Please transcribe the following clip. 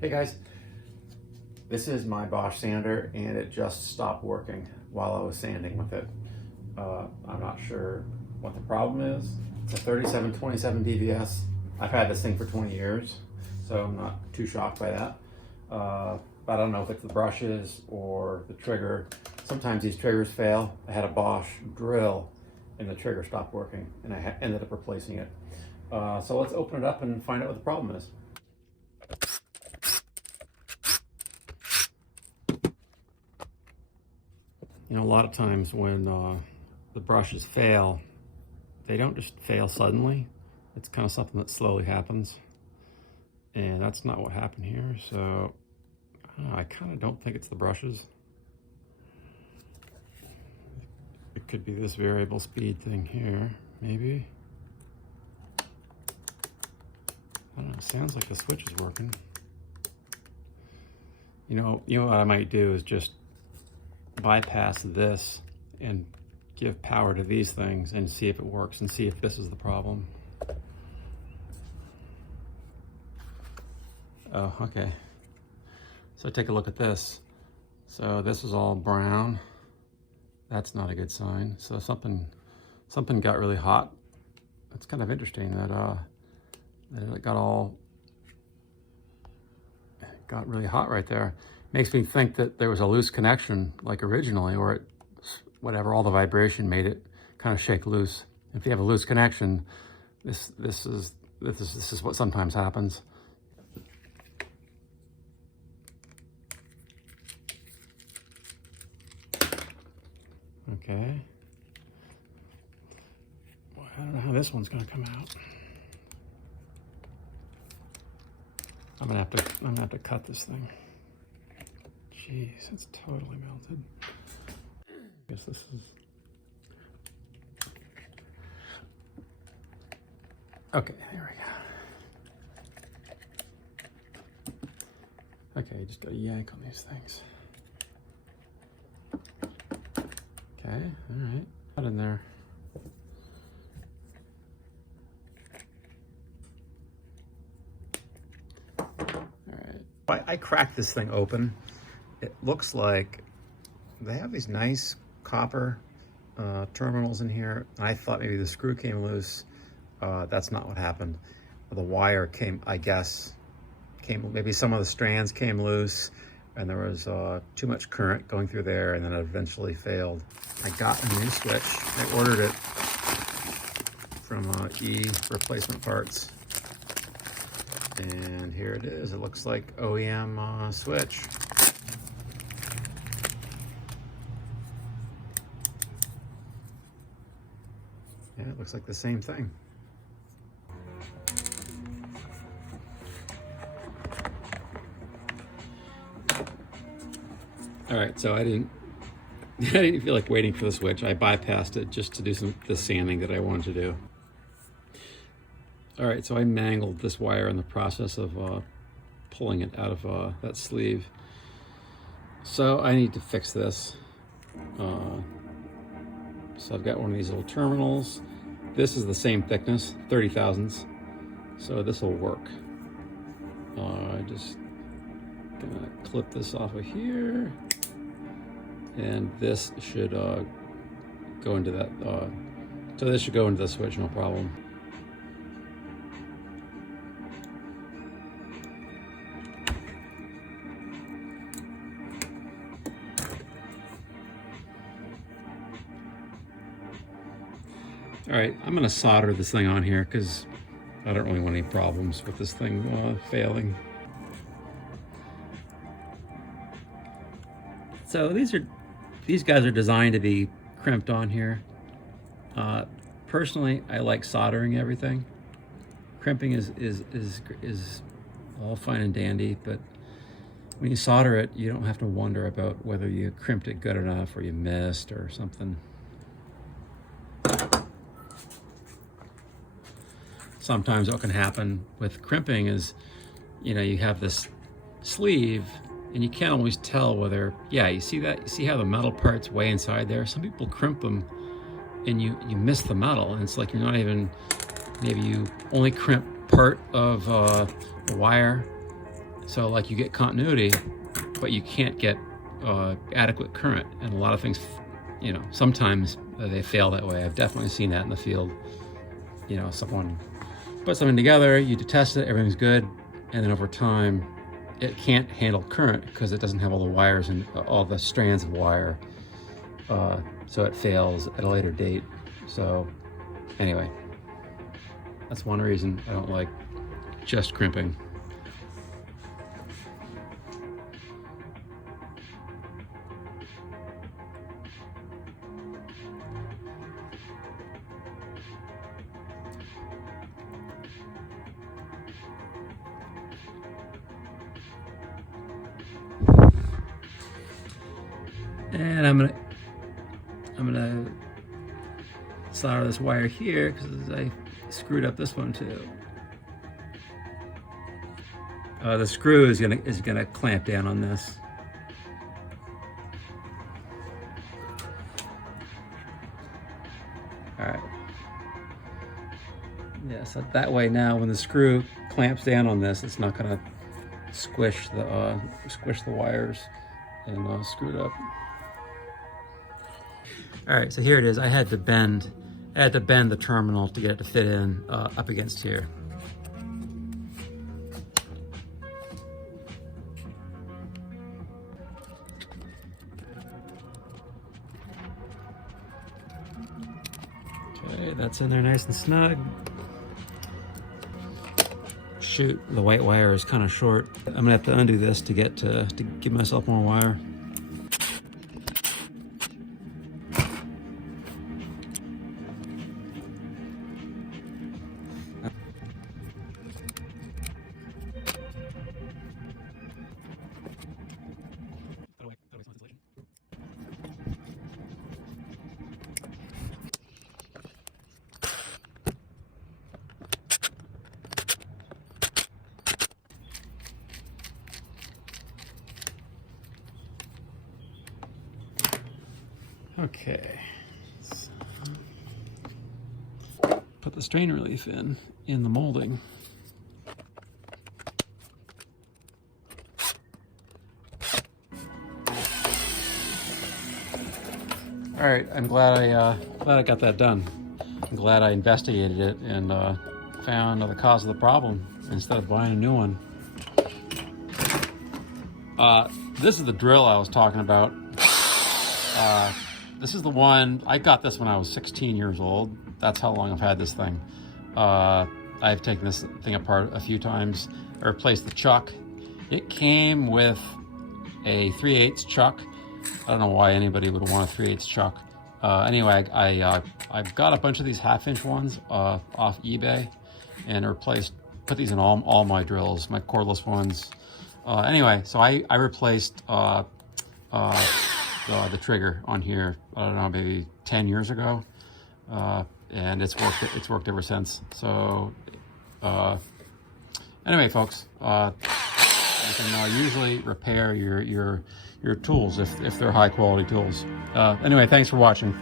Hey guys, this is my Bosch sander and it just stopped working while I was sanding with it. I'm not sure what the problem is. It's a 3727 DVS. I've had this thing for 20 years, so I'm not too shocked by that. But I don't know if it's the brushes or the trigger. Sometimes these triggers fail. I had a Bosch drill and the trigger stopped working and I ended up replacing it. So let's open it up and find out what the problem is. You know, a lot of times when the brushes fail, they don't just fail suddenly. It's kind of something that slowly happens. And that's not what happened here. So I kind of don't think it's the brushes. It could be this variable speed thing here, maybe. I don't know, it sounds like the switch is working. You know what I might do is just bypass this and give power to these things and see if it works and see if this is the problem. Oh, okay. So take a look at this. So this is all brown. That's not a good sign. So something got really hot. That's kind of interesting that it got really hot right there. Makes me think that there was a loose connection like originally, or whatever, all the vibration made it kind of shake loose. If you have a loose connection, this is what sometimes happens. Okay. Well, I don't know how this one's gonna come out. I'm gonna have to cut this thing. Jeez, it's totally melted. I guess this is... Okay, there we go. Okay, you just gotta yank on these things. Okay, all right, got in there. All right, I cracked this thing open. It looks like they have these nice copper terminals in here. I thought maybe the screw came loose. That's not what happened. The wire maybe some of the strands came loose and there was too much current going through there, and then it eventually failed. I got a new switch. I ordered it from E Replacement Parts. And here it is. It looks like OEM switch. Yeah, it looks like the same thing. All right, so I didn't feel like waiting for the switch. I bypassed it just to do the sanding that I wanted to do. All right, so I mangled this wire in the process of pulling it out of that sleeve. So I need to fix this. So I've got one of these little terminals. This is the same thickness, 30 thousandths. So this will work. I just gonna clip this off of here. And this should go into that. So this should go into the switch, no problem. All right, I'm gonna solder this thing on here because I don't really want any problems with this thing failing. So these guys are designed to be crimped on here. Personally, I like soldering everything. Crimping is all fine and dandy, but when you solder it, you don't have to wonder about whether you crimped it good enough or you missed or something. Sometimes what can happen with crimping is, you have this sleeve and you can't always tell whether, you see how the metal part's way inside there? Some people crimp them and you miss the metal, and it's like you're not even, maybe you only crimp part of the wire. So like you get continuity, but you can't get adequate current, and a lot of things, you know, sometimes they fail that way. I've definitely seen that in the field. You know, someone put something together, you test it, everything's good, and then over time it can't handle current because it doesn't have all the wires and all the strands of wire, so it fails at a later date. So anyway, that's one reason I don't like just crimping. And I'm gonna solder this wire here because I screwed up this one too. The screw is gonna clamp down on this. All right. Yeah, so that way now when the screw clamps down on this, it's not gonna squish the wires and screw it up. All right, so here it is. I had to bend the terminal to get it to fit in up against here. Okay, that's in there nice and snug. Shoot, the white wire is kind of short. I'm gonna have to undo this to give myself more wire. Okay, so put the strain relief in the molding. All right, I'm glad I got that done. I'm glad I investigated it and found the cause of the problem instead of buying a new one. This is the drill I was talking about. This is the one, I got this when I was 16 years old. That's how long I've had this thing. I've taken this thing apart a few times. I replaced the chuck. It came with a 3/8 chuck. I don't know why anybody would want a 3/8 chuck. Anyway, I've got a bunch of these 1/2-inch ones off eBay and put these in all my drills, my cordless ones. Anyway, so I replaced the trigger on here, I don't know, maybe 10 years ago, and it's worked ever since. So anyway, folks, you can usually repair your tools if they're high quality tools. Anyway, thanks for watching.